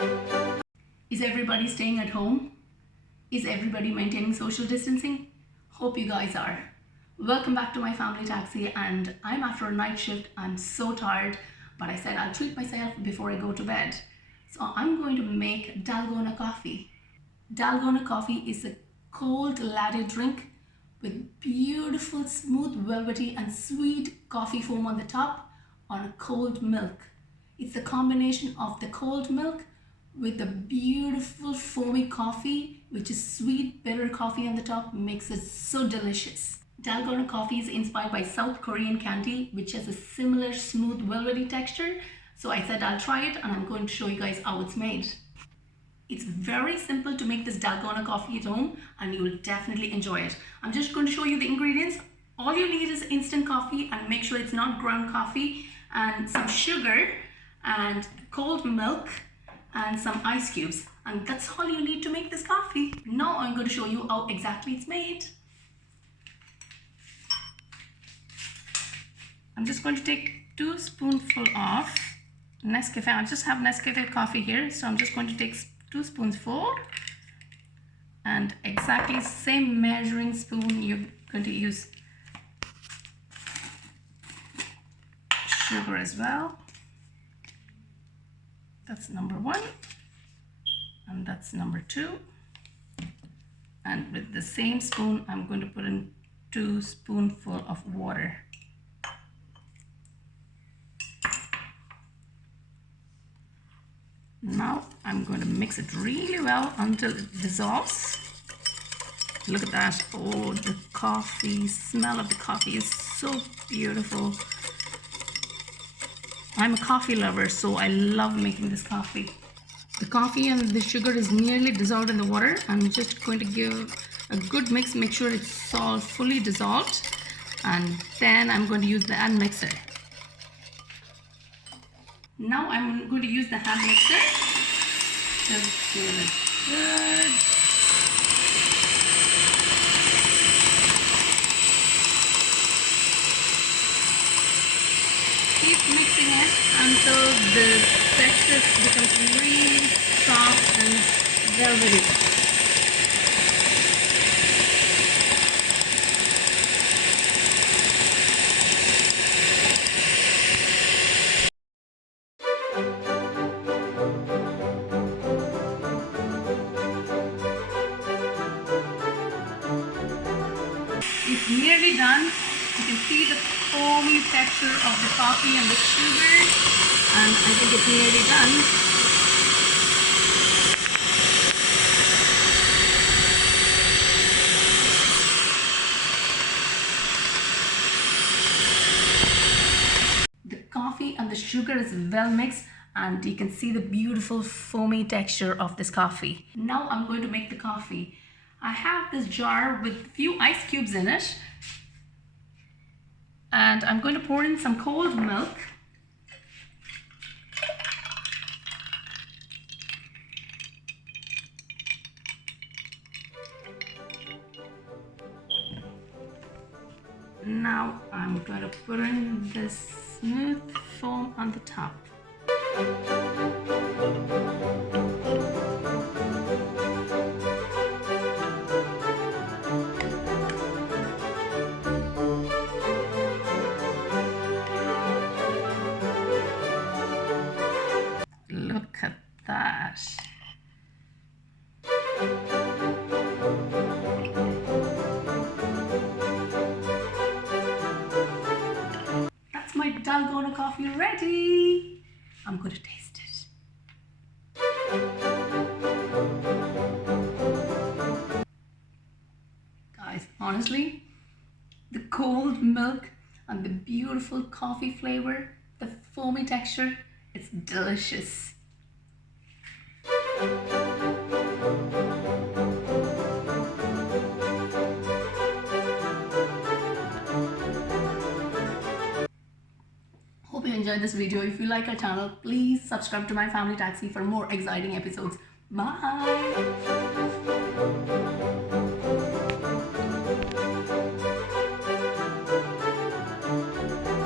Is everybody staying at home? Is everybody maintaining social distancing? Hope you guys are. Welcome back to my family taxi, and I'm after a night shift. I'm so tired, but I said I'll treat myself before I go to bed. So I'm going to make Dalgona coffee. Dalgona coffee is a cold latte drink with beautiful, smooth, velvety and sweet coffee foam on the top on a cold milk. It's a combination of the cold milk with the beautiful foamy coffee, which is sweet, bitter coffee on the top, makes it so delicious. Dalgona coffee is inspired by South Korean candy, which has a similar smooth, velvety texture. So I said I'll try it, and I'm going to show you guys how it's made. It's very simple to make this Dalgona coffee at home, and you will definitely enjoy it. I'm just going to show you the ingredients. All you need is instant coffee, and make sure it's not ground coffee, and some sugar and cold milk and some ice cubes, and that's all you need to make this coffee. Now I'm going to show you how exactly it's made. I'm just going to take 2 spoonfuls of Nescafe. I just have Nescafe coffee here, so I'm just going to take 2 spoonfuls, and exactly same measuring spoon you're going to use sugar as well. That's number 1, and that's number 2. And with the same spoon, I'm going to put in 2 spoonfuls of water. Now I'm going to mix it really well until it dissolves. Look at that. Oh, the coffee, smell of the coffee is so beautiful. I'm a coffee lover, so I love making this coffee. The coffee and the sugar is nearly dissolved in the water. I'm just going to give a good mix, make sure it's all fully dissolved, and then I'm going to use the hand mixer. Now I'm going to use the hand mixer. Just give it good. Keep mixing it until the texture becomes really soft and velvety. It's nearly done. You can see the foamy texture of the coffee and the sugar, and I think it's nearly done. The coffee and the sugar is well mixed, and you can see the beautiful foamy texture of this coffee. Now I'm going to make the coffee. I have this jar with a few ice cubes in it, and I'm going to pour in some cold milk. Now I'm going to put in this smooth foam on the top. Look at that. That's my Dalgona coffee ready. I'm going to taste it. Guys, honestly, the cold milk and the beautiful coffee flavor, the foamy texture, it's delicious. Hope you enjoyed this video. If you like our channel, please subscribe to my family taxi for more exciting episodes. Bye.